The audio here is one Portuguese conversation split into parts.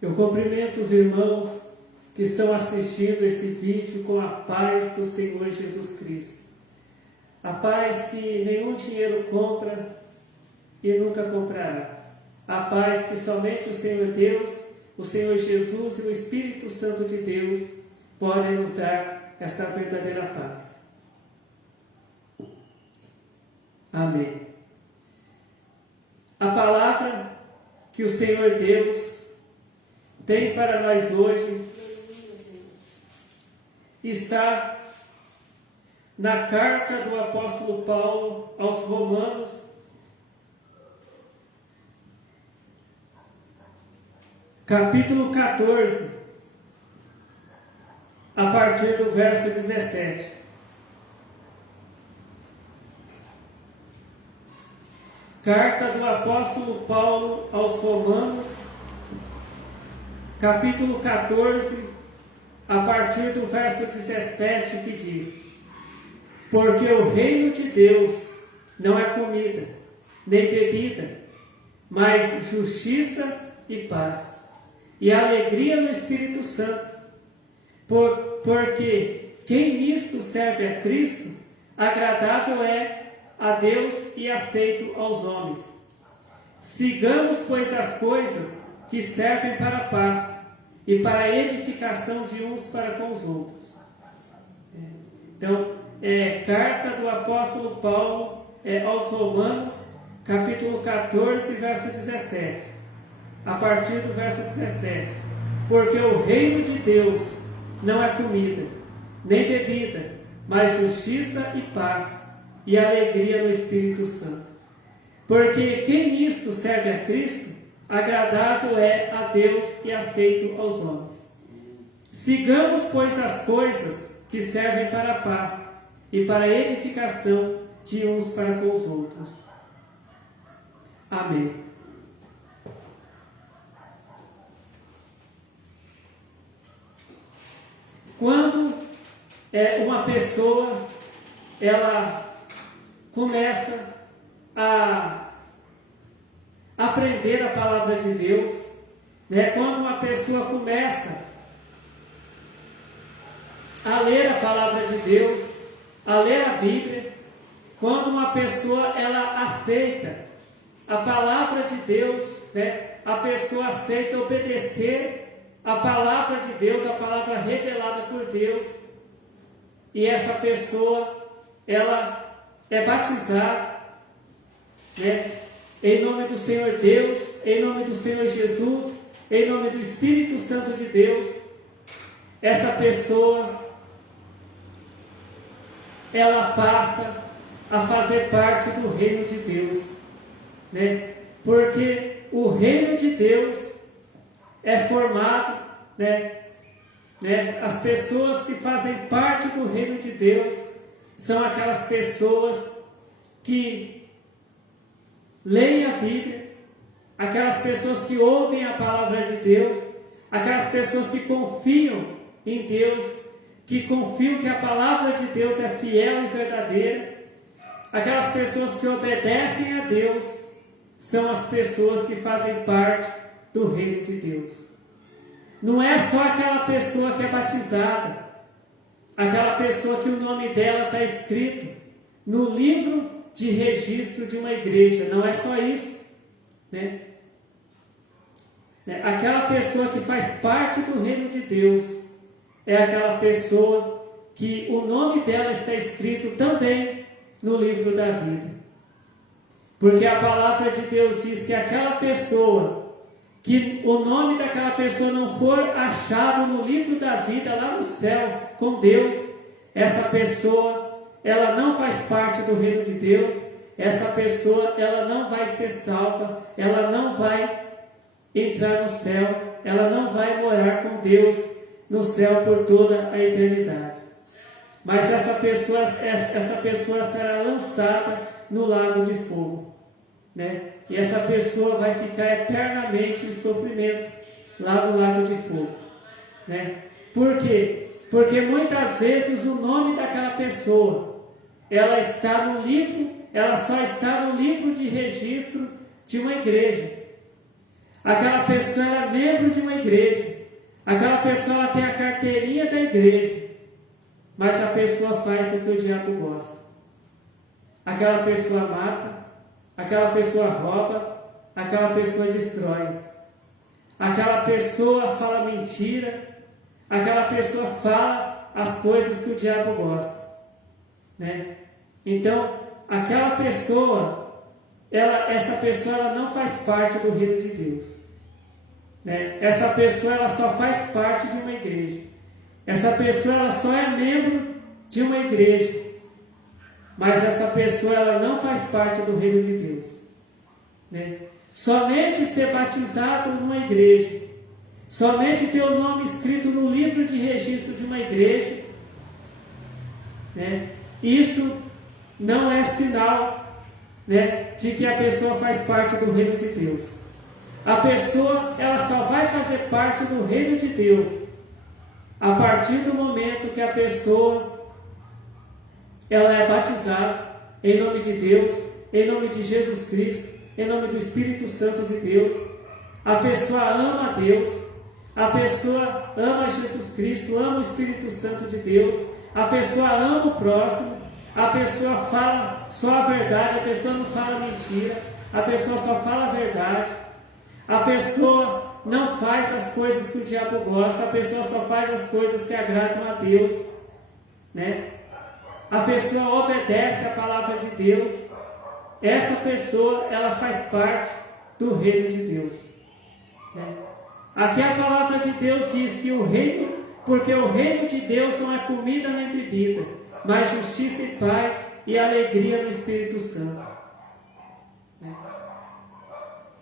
Eu cumprimento os irmãos que estão assistindo esse vídeo com a paz do Senhor Jesus Cristo. A paz que nenhum dinheiro compra e nunca comprará. A paz que somente o Senhor Deus, o Senhor Jesus e o Espírito Santo de Deus podem nos dar esta verdadeira paz. Amém. A palavra que o Senhor Deus tem para nós hoje está na carta do apóstolo Paulo aos Romanos, capítulo 14, a partir do verso 17. Carta do apóstolo Paulo aos Romanos, capítulo 14, a partir do verso 17, que diz: Porque o reino de Deus não é comida, nem bebida, mas justiça e paz, e alegria no Espírito Santo. Porque quem nisto serve a Cristo, agradável é a Deus e aceito aos homens. Sigamos, pois, as coisas que servem para a paz e para a edificação de uns para com os outros. Então, carta do apóstolo Paulo aos Romanos, capítulo 14, verso 17. A partir do verso 17. Porque o reino de Deus não é comida, nem bebida, mas justiça e paz, e alegria no Espírito Santo. Porque quem nisto serve a Cristo, agradável é a Deus e aceito aos homens. Sigamos, pois, as coisas que servem para a paz e para a edificação de uns para com os outros. Amém. Quando uma pessoa ela começa a aprender a palavra de Deus, quando uma pessoa começa a ler a palavra de Deus, a ler a Bíblia, quando uma pessoa ela aceita a palavra de Deus, a pessoa aceita obedecer a palavra de Deus, a palavra revelada por Deus, e essa pessoa ela é batizada, em nome do Senhor Deus, em nome do Senhor Jesus, em nome do Espírito Santo de Deus. Essa pessoa ela passa a fazer parte do reino de Deus, porque o reino de Deus é formado, as pessoas que fazem parte do reino de Deus são aquelas pessoas que leem a Bíblia, aquelas pessoas que ouvem a palavra de Deus, aquelas pessoas que confiam em Deus, que confiam que a palavra de Deus é fiel e verdadeira, aquelas pessoas que obedecem a Deus, são as pessoas que fazem parte do reino de Deus. Não é só aquela pessoa que é batizada, aquela pessoa que o nome dela está escrito no livro de registro de uma igreja, não é só isso, Aquela pessoa que faz parte do reino de Deus é aquela pessoa que o nome dela está escrito também no livro da vida. Porque a palavra de Deus diz que aquela pessoa, que o nome daquela pessoa não for achado no livro da vida lá no céu com Deus, essa pessoa, ela não faz parte do reino de Deus, essa pessoa, ela não vai ser salva, ela não vai entrar no céu, ela não vai morar com Deus no céu por toda a eternidade. Mas essa pessoa será lançada no lago de fogo, E essa pessoa vai ficar eternamente em sofrimento lá no lago de fogo, Por quê? Porque muitas vezes o nome daquela pessoa, ela só está no livro de registro de uma igreja. Aquela pessoa é membro de uma igreja. Aquela pessoa ela tem a carteirinha da igreja. Mas a pessoa faz o que o diabo gosta. Aquela pessoa mata. Aquela pessoa rouba. Aquela pessoa destrói. Aquela pessoa fala mentira. Aquela pessoa fala as coisas que o diabo gosta. Né? Então, aquela pessoa, essa pessoa ela não faz parte do reino de Deus. Né? Essa pessoa ela só faz parte de uma igreja. Essa pessoa ela só é membro de uma igreja. Mas essa pessoa ela não faz parte do reino de Deus. Né? Somente ser batizado numa igreja, somente ter o nome escrito no livro de registro de uma igreja, né? Isso não é sinal, né, de que a pessoa faz parte do reino de Deus. A pessoa ela só vai fazer parte do reino de Deus a partir do momento que a pessoa ela é batizada em nome de Deus, em nome de Jesus Cristo, em nome do Espírito Santo de Deus. A pessoa ama a Deus, a pessoa ama Jesus Cristo, ama o Espírito Santo de Deus, a pessoa ama o próximo, a pessoa fala só a verdade, a pessoa não fala mentira, a pessoa só fala a verdade, a pessoa não faz as coisas que o diabo gosta, a pessoa só faz as coisas que agradam a Deus, né? A pessoa obedece a palavra de Deus. Essa pessoa, ela faz parte do reino de Deus. Né? Aqui a palavra de Deus diz que o reino, porque o reino de Deus não é comida nem bebida, mas justiça e paz e alegria no Espírito Santo. Né?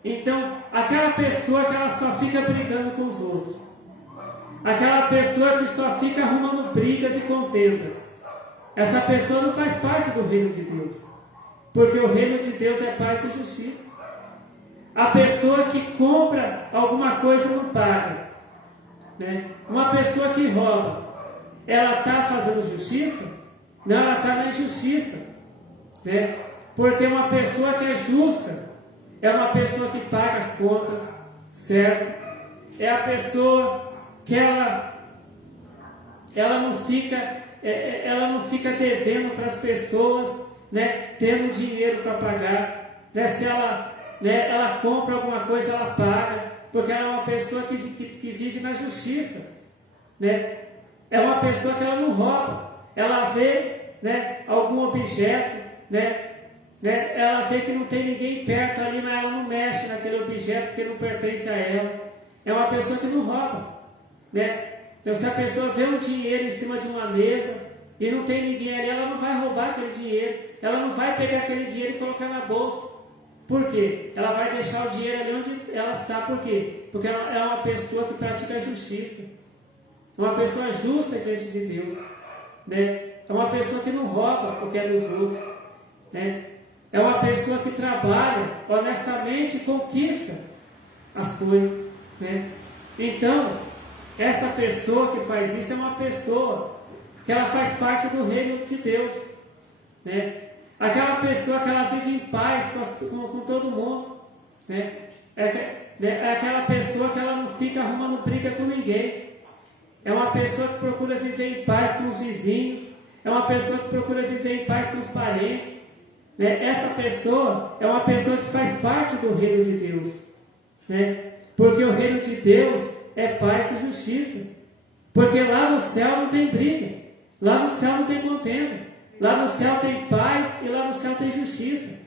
Então, aquela pessoa que ela só fica brigando com os outros, aquela pessoa que só fica arrumando brigas e contendas, essa pessoa não faz parte do reino de Deus. Porque o reino de Deus é paz e justiça. A pessoa que compra alguma coisa não paga. Né? Uma pessoa que rouba, ela está fazendo justiça? Não, ela está na injustiça. Né? Porque uma pessoa que é justa é uma pessoa que paga as contas, certo? É a pessoa que ela não fica devendo para as pessoas, né, tendo dinheiro para pagar, né, se ela compra alguma coisa, ela paga, porque ela é uma pessoa que vive na justiça, né? É uma pessoa que ela não rouba, ela vê, né, algum objeto, né, ela vê que não tem ninguém perto ali, mas ela não mexe naquele objeto porque não pertence a ela. É uma pessoa que não rouba, né? Então, se a pessoa vê um dinheiro em cima de uma mesa e não tem ninguém ali, ela não vai roubar aquele dinheiro, ela não vai pegar aquele dinheiro e colocar na bolsa. Por quê? Ela vai deixar o dinheiro ali onde ela está. Por quê? Porque ela é uma pessoa que pratica a justiça, uma pessoa justa diante de Deus, né? É uma pessoa que não rouba o que é dos outros, né? É uma pessoa que trabalha honestamente e conquista as coisas, né? Então, essa pessoa que faz isso é uma pessoa que ela faz parte do reino de Deus, né? Aquela pessoa que ela vive em paz com todo mundo, né? É aquela pessoa que ela não fica arrumando briga com ninguém. É uma pessoa que procura viver em paz com os vizinhos. É uma pessoa que procura viver em paz com os parentes, né? Essa pessoa é uma pessoa que faz parte do reino de Deus, né? Porque o reino de Deus é paz e justiça. Porque lá no céu não tem briga, lá no céu não tem contenda, lá no céu tem paz e lá no céu tem justiça.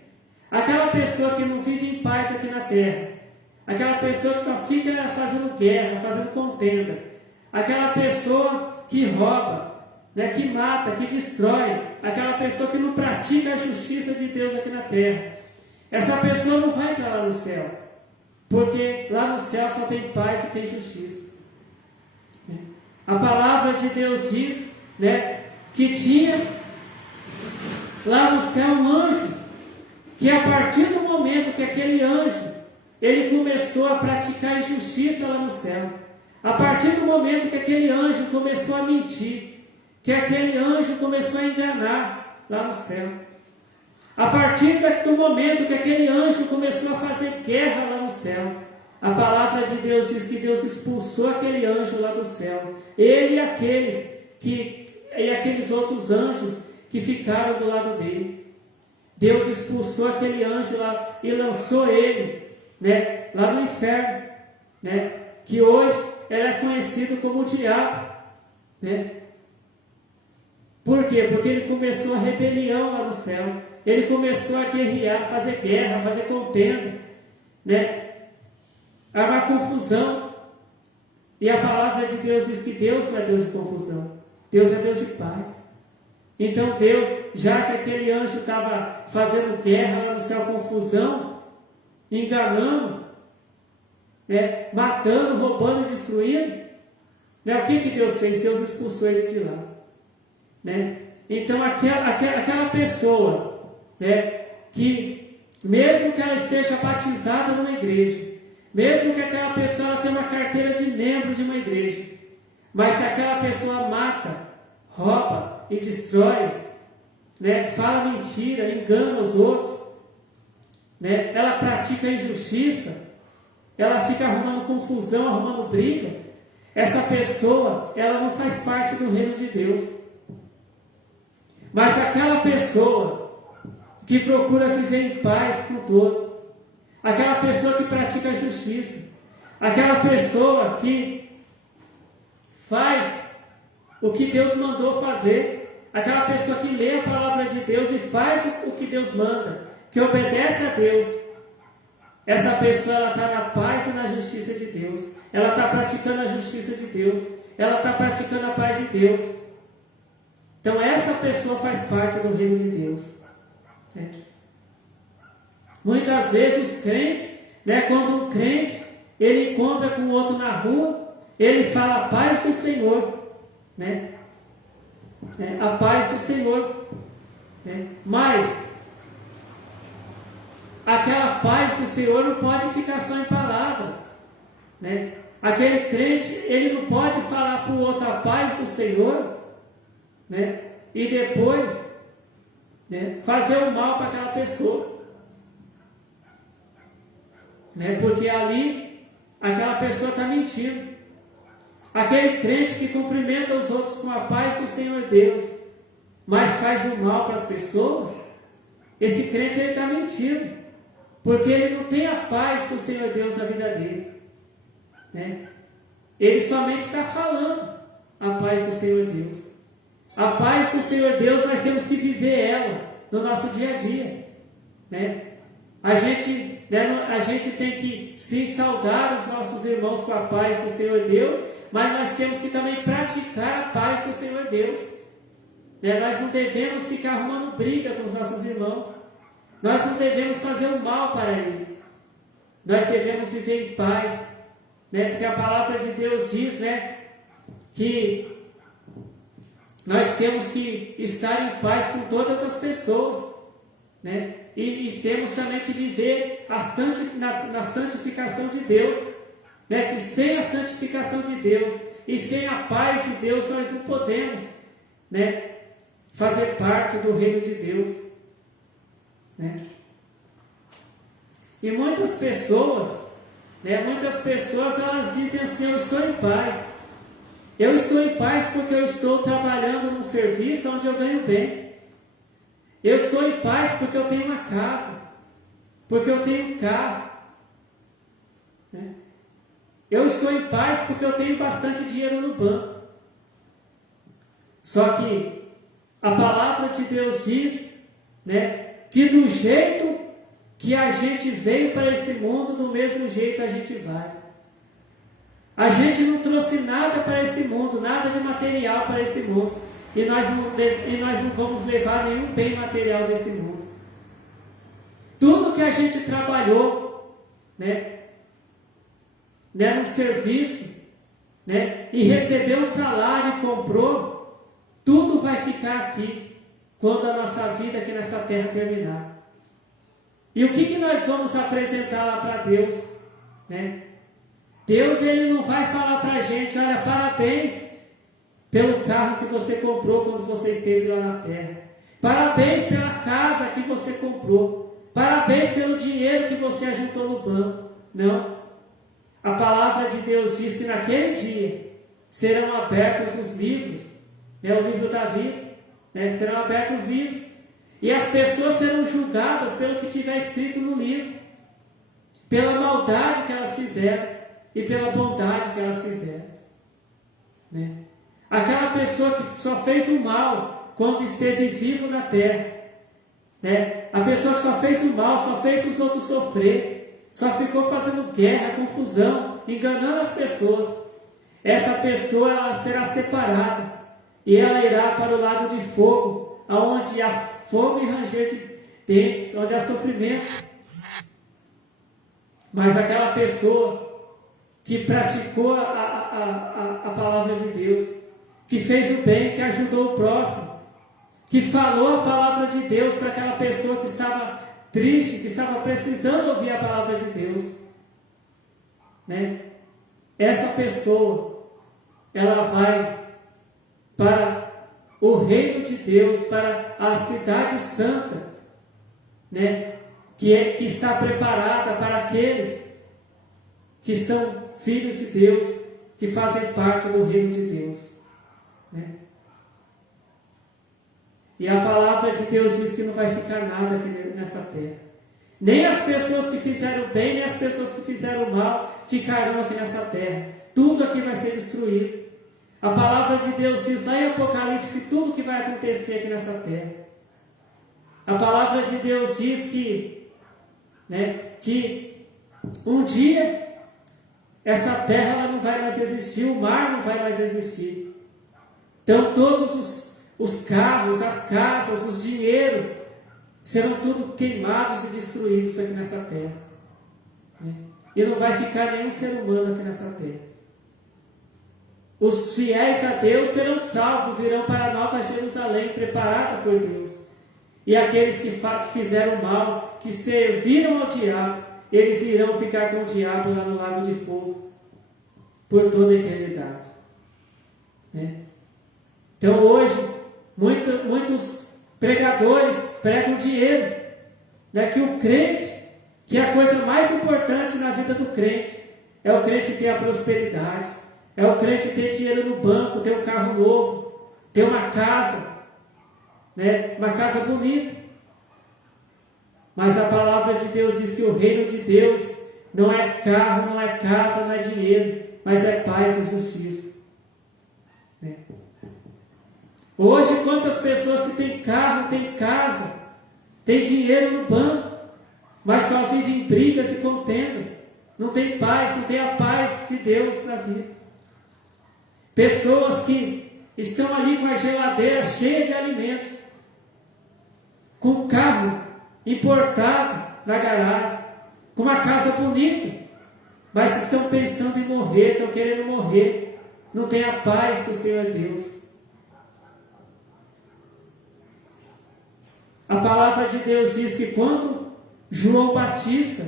Aquela pessoa que não vive em paz aqui na terra, aquela pessoa que só fica fazendo guerra, fazendo contenda, aquela pessoa que rouba, né, que mata, que destrói, aquela pessoa que não pratica a justiça de Deus aqui na terra, essa pessoa não vai entrar lá no céu, porque lá no céu só tem paz e tem justiça. A palavra de Deus diz, né, que tinha lá no céu um anjo, que a partir do momento que aquele anjo ele começou a praticar injustiça lá no céu, a partir do momento que aquele anjo começou a mentir, que aquele anjo começou a enganar lá no céu, a partir do momento que aquele anjo começou a fazer guerra lá no céu, A palavra de Deus diz que Deus expulsou aquele anjo lá do céu. Ele e aqueles outros anjos que ficaram do lado dele. Deus expulsou aquele anjo lá e lançou ele, né, lá no inferno, né, que hoje ele é conhecido como o diabo, né? Por quê? Porque ele começou a rebelião lá no céu. Ele começou a guerrear, fazer guerra, fazer contenda, né? Armar confusão. E a palavra de Deus diz que Deus não é Deus de confusão. Deus é Deus de paz. Então Deus, já que aquele anjo estava fazendo guerra lá no céu, confusão, enganando, né? Matando, roubando e destruindo, né? O que Deus fez? Deus expulsou ele de lá. Né? Então aquela pessoa, né, que mesmo que ela esteja batizada numa igreja, mesmo que aquela pessoa ela tenha uma carteira de membro de uma igreja, mas se aquela pessoa mata, rouba e destrói, né, fala mentira, engana os outros, né, ela pratica injustiça, ela fica arrumando confusão, arrumando briga, essa pessoa ela não faz parte do reino de Deus. Mas aquela pessoa que procura viver em paz com todos, aquela pessoa que pratica a justiça, aquela pessoa que faz o que Deus mandou fazer, aquela pessoa que lê a palavra de Deus e faz o que Deus manda, que obedece a Deus, essa pessoa ela está na paz e na justiça de Deus, ela está praticando a justiça de Deus, ela está praticando a paz de Deus. Então essa pessoa faz parte do reino de Deus. Né? Muitas vezes os crentes, né, quando um crente ele encontra com o outro na rua, ele fala a paz do Senhor, né? A paz do Senhor, né? Mas aquela paz do Senhor não pode ficar só em palavras, né? Aquele crente ele não pode falar para o outro a paz do Senhor, né? E depois, né, fazer o mal para aquela pessoa, né? Porque ali aquela pessoa está mentindo. Aquele crente que cumprimenta os outros com a paz do Senhor Deus, mas faz o mal para as pessoas, esse crente ele está mentindo, porque ele não tem a paz do Senhor Deus na vida dele, né? Ele somente está falando a paz do Senhor Deus. A paz do Senhor Deus, nós temos que viver ela no nosso dia a dia, né? A gente tem que sim saudar os nossos irmãos com a paz do Senhor Deus, mas nós temos que também praticar a paz do Senhor Deus, né? Nós não devemos ficar arrumando briga com os nossos irmãos, nós não devemos fazer o mal para eles, nós devemos viver em paz, né? Porque a palavra de Deus diz, né, que nós temos que estar em paz com todas as pessoas, né? E temos também que viver na santificação de Deus, né? Que sem a santificação de Deus e sem a paz de Deus nós não podemos, né, fazer parte do reino de Deus, né? E muitas pessoas elas dizem assim: eu estou em paz. Eu estou em paz porque eu estou trabalhando num serviço onde eu ganho bem. Eu estou em paz porque eu tenho uma casa, porque eu tenho um carro, né? Eu estou em paz porque eu tenho bastante dinheiro no banco. Só que a palavra de Deus diz, né, que do jeito que a gente veio para esse mundo, do mesmo jeito a gente vai. A gente não trouxe nada para esse mundo, nada de material para esse mundo. E nós não vamos levar nenhum bem material desse mundo. Tudo que a gente trabalhou, né, num serviço, né, e recebeu um salário e comprou, tudo vai ficar aqui, quando a nossa vida aqui nessa terra terminar. E o que nós vamos apresentar lá para Deus, né? Deus ele não vai falar para a gente: olha, parabéns pelo carro que você comprou quando você esteve lá na terra, parabéns pela casa que você comprou, parabéns pelo dinheiro que você ajuntou no banco. Não. A palavra de Deus diz que naquele dia serão abertos os livros, né, o livro da vida, né, serão abertos os livros, e as pessoas serão julgadas pelo que tiver escrito no livro, pela maldade que elas fizeram e pela bondade que elas fizeram. Né? Aquela pessoa que só fez o mal quando esteve vivo na terra, né? A pessoa que só fez o mal, só fez os outros sofrer, só ficou fazendo guerra, confusão, enganando as pessoas. Essa pessoa ela será separada e ela irá para o lago de fogo, aonde há fogo e ranger de dentes, onde há sofrimento. Mas aquela pessoa que praticou a palavra de Deus, que fez o bem, que ajudou o próximo, que falou a palavra de Deus para aquela pessoa que estava triste, que estava precisando ouvir a palavra de Deus, né? Essa pessoa, ela vai para o reino de Deus, para a cidade santa, né? Que está preparada para aqueles que são filhos de Deus, que fazem parte do reino de Deus, né? E a palavra de Deus diz que não vai ficar nada aqui nessa terra. Nem as pessoas que fizeram bem, nem as pessoas que fizeram mal ficarão aqui nessa terra. Tudo aqui vai ser destruído. A palavra de Deus diz lá em Apocalipse tudo que vai acontecer aqui nessa terra. A palavra de Deus diz que, né, que um dia essa terra ela não vai mais existir, o mar não vai mais existir. Então todos os carros, as casas, os dinheiros serão tudo queimados e destruídos aqui nessa terra, né? E não vai ficar nenhum ser humano aqui nessa terra. Os fiéis a Deus serão salvos, irão para a Nova Jerusalém, preparada por Deus. E aqueles que fizeram mal, que serviram ao diabo, eles irão ficar com o diabo lá no lago de fogo por toda a eternidade, né? Então hoje muitos pregadores pregam dinheiro, né? Que o crente, que é a coisa mais importante na vida do crente, é o crente ter a prosperidade, é o crente ter dinheiro no banco, ter um carro novo, ter uma casa, né? Uma casa bonita. Mas a palavra de Deus diz que o reino de Deus não é carro, não é casa, não é dinheiro, mas é paz e justiça, né? Hoje, quantas pessoas que têm carro, têm casa, têm dinheiro no banco, mas só vivem em brigas e contendas, não tem paz, não tem a paz de Deus na vida. Pessoas que estão ali com a geladeira cheia de alimentos, com um carro importado na garagem, com uma casa bonita, mas estão pensando em morrer, estão querendo morrer, não tem a paz do Senhor Deus. A palavra de Deus diz que quando João Batista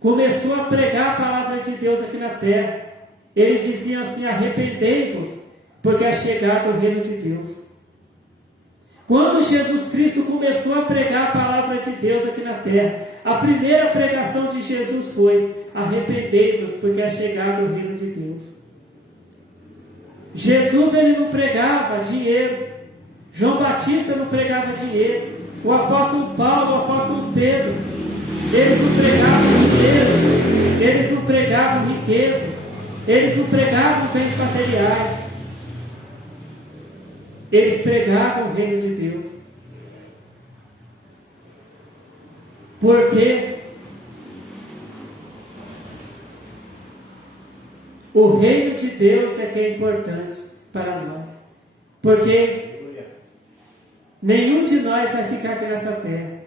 começou a pregar a palavra de Deus aqui na terra, ele dizia assim: arrependei-vos, porque é chegado o reino de Deus. Quando Jesus Cristo começou a pregar a palavra de Deus aqui na terra, a primeira pregação de Jesus foi: arrependei-vos, porque é chegado o reino de Deus. Jesus ele não pregava dinheiro, João Batista não pregava dinheiro, o apóstolo Paulo, o apóstolo Pedro, eles não pregavam dinheiro, eles não pregavam riquezas, eles não pregavam bens materiais, eles pregavam o reino de Deus. Porque o reino de Deus é que é importante para nós. Porque nenhum de nós vai ficar aqui nessa terra.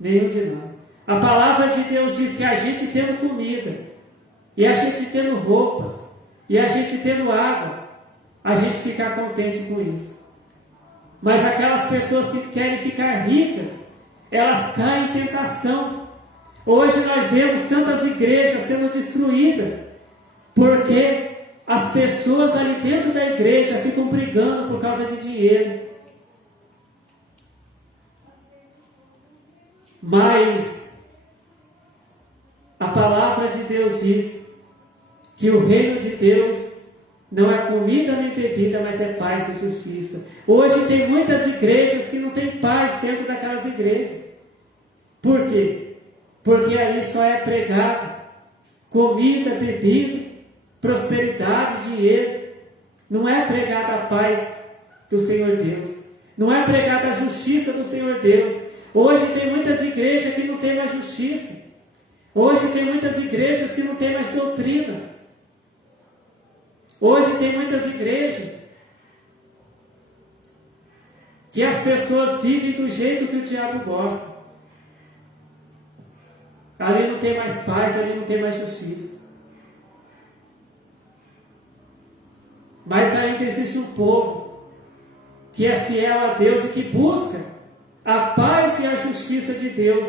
Nenhum de nós. A palavra de Deus diz que a gente tendo comida, e a gente tendo roupas, e a gente tendo água, a gente ficar contente com isso. Mas aquelas pessoas que querem ficar ricas, elas caem em tentação. Hoje nós vemos tantas igrejas sendo destruídas, porque as pessoas ali dentro da igreja ficam brigando por causa de dinheiro. Mas a palavra de Deus diz que o reino de Deus não é comida nem bebida, mas é paz e justiça. Hoje tem muitas igrejas que não têm paz dentro daquelas igrejas. Por quê? Porque aí só é pregado comida, bebida, prosperidade, dinheiro. Não é pregada a paz do Senhor Deus. Não é pregada a justiça do Senhor Deus. Hoje tem muitas igrejas que não têm mais justiça. Hoje tem muitas igrejas que não têm mais doutrinas. Hoje tem muitas igrejas que as pessoas vivem do jeito que o diabo gosta. Ali não tem mais paz, ali não tem mais justiça. Mas ainda existe um povo que é fiel a Deus e que busca a paz e a justiça de Deus.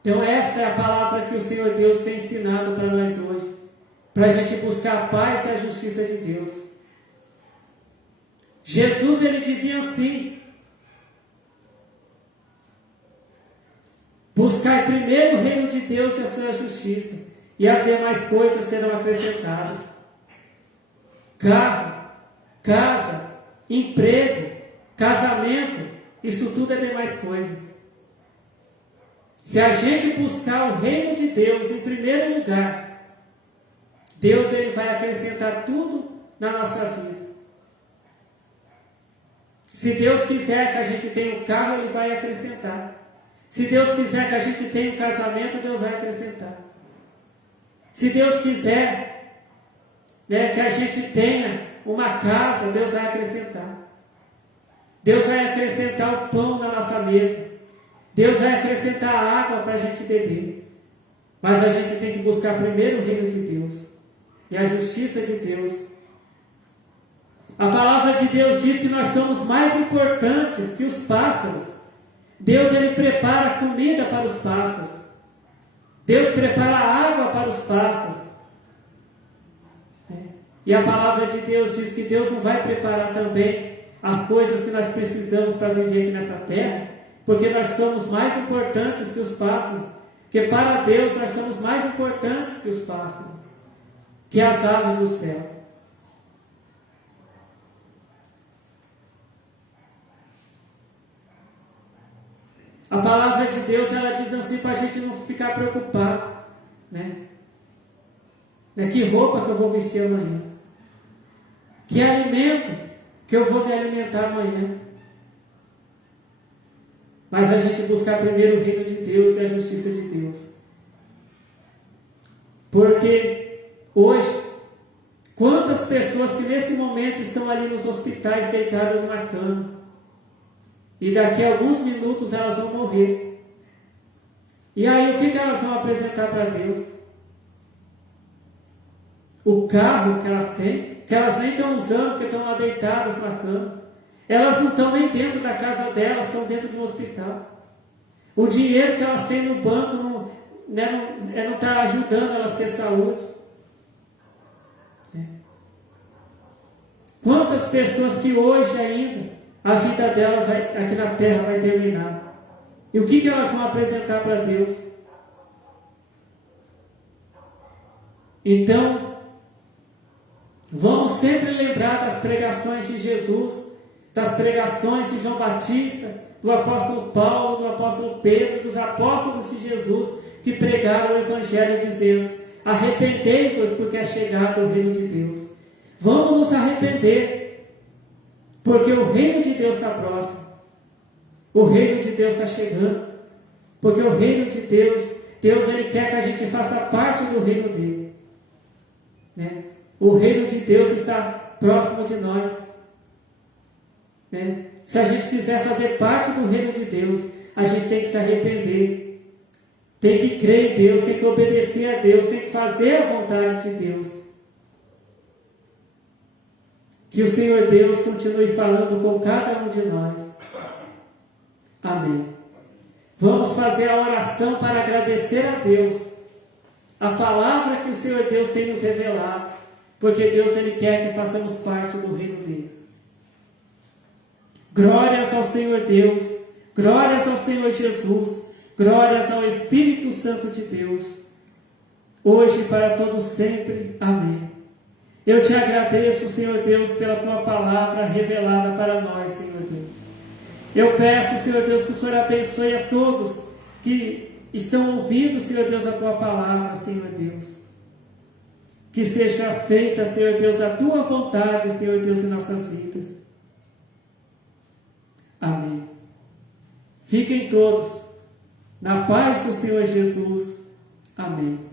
Então esta é a palavra que o Senhor Deus tem ensinado para nós hoje. Para a gente buscar a paz e a justiça de Deus. Jesus, ele dizia assim: buscai primeiro o reino de Deus e a sua justiça, e as demais coisas serão acrescentadas. Carro, casa, emprego, casamento, isso tudo é demais coisas. Se a gente buscar o reino de Deus em primeiro lugar, Deus, ele vai acrescentar tudo na nossa vida. Se Deus quiser que a gente tenha um carro, ele vai acrescentar. Se Deus quiser que a gente tenha um casamento, Deus vai acrescentar. Se Deus quiser, que a gente tenha uma casa, Deus vai acrescentar. Deus vai acrescentar o pão na nossa mesa. Deus vai acrescentar água para a gente beber. Mas a gente tem que buscar primeiro o reino de Deus e a justiça de Deus. A palavra de Deus diz que nós somos mais importantes que os pássaros. Deus, ele prepara comida para os pássaros. Deus prepara água para os pássaros. E a palavra de Deus diz que Deus não vai preparar também as coisas que nós precisamos para viver aqui nessa terra, porque nós somos mais importantes que os pássaros. Porque para Deus nós somos mais importantes que os pássaros, que as aves do céu. A palavra de Deus, ela diz assim para a gente não ficar preocupado, Que roupa que eu vou vestir amanhã? Que alimento que eu vou me alimentar amanhã? Mas a gente buscar primeiro o reino de Deus e a justiça de Deus. Porque hoje, quantas pessoas que nesse momento estão ali nos hospitais deitadas numa cama, e daqui a alguns minutos elas vão morrer. E aí o que elas vão apresentar para Deus? O carro que elas têm, que elas nem estão usando, porque estão lá deitadas na cama. Elas não estão nem dentro da casa delas, estão dentro do hospital. O dinheiro que elas têm no banco não está ajudando elas a ter saúde. Quantas pessoas que hoje ainda a vida delas aqui na terra vai terminar. E o que elas vão apresentar para Deus? Então, vamos sempre lembrar das pregações de Jesus, das pregações de João Batista, do apóstolo Paulo, do apóstolo Pedro, dos apóstolos de Jesus, que pregaram o Evangelho dizendo: arrependei-vos, porque é chegado o reino de Deus. Vamos nos arrepender, porque o reino de Deus está próximo. O reino de Deus está chegando. Porque o reino de Deus, ele quer que a gente faça parte do reino dele. O reino de Deus está próximo de nós. Se a gente quiser fazer parte do reino de Deus, a gente tem que se arrepender. Tem que crer em Deus, tem que obedecer a Deus, tem que fazer a vontade de Deus. Que o Senhor Deus continue falando com cada um de nós. Amém. Vamos fazer a oração para agradecer a Deus a palavra que o Senhor Deus tem nos revelado, porque Deus, ele quer que façamos parte do reino dele. Glórias ao Senhor Deus, glórias ao Senhor Jesus, Glórias ao Espírito Santo de Deus, hoje e para todos sempre. Amém. Eu te agradeço, Senhor Deus, pela tua palavra revelada para nós, Senhor Deus. Eu peço, Senhor Deus, que o Senhor abençoe a todos que estão ouvindo, Senhor Deus, a tua palavra, Senhor Deus. Que seja feita, Senhor Deus, a tua vontade, Senhor Deus, em nossas vidas. Amém. Fiquem todos na paz do Senhor Jesus. Amém.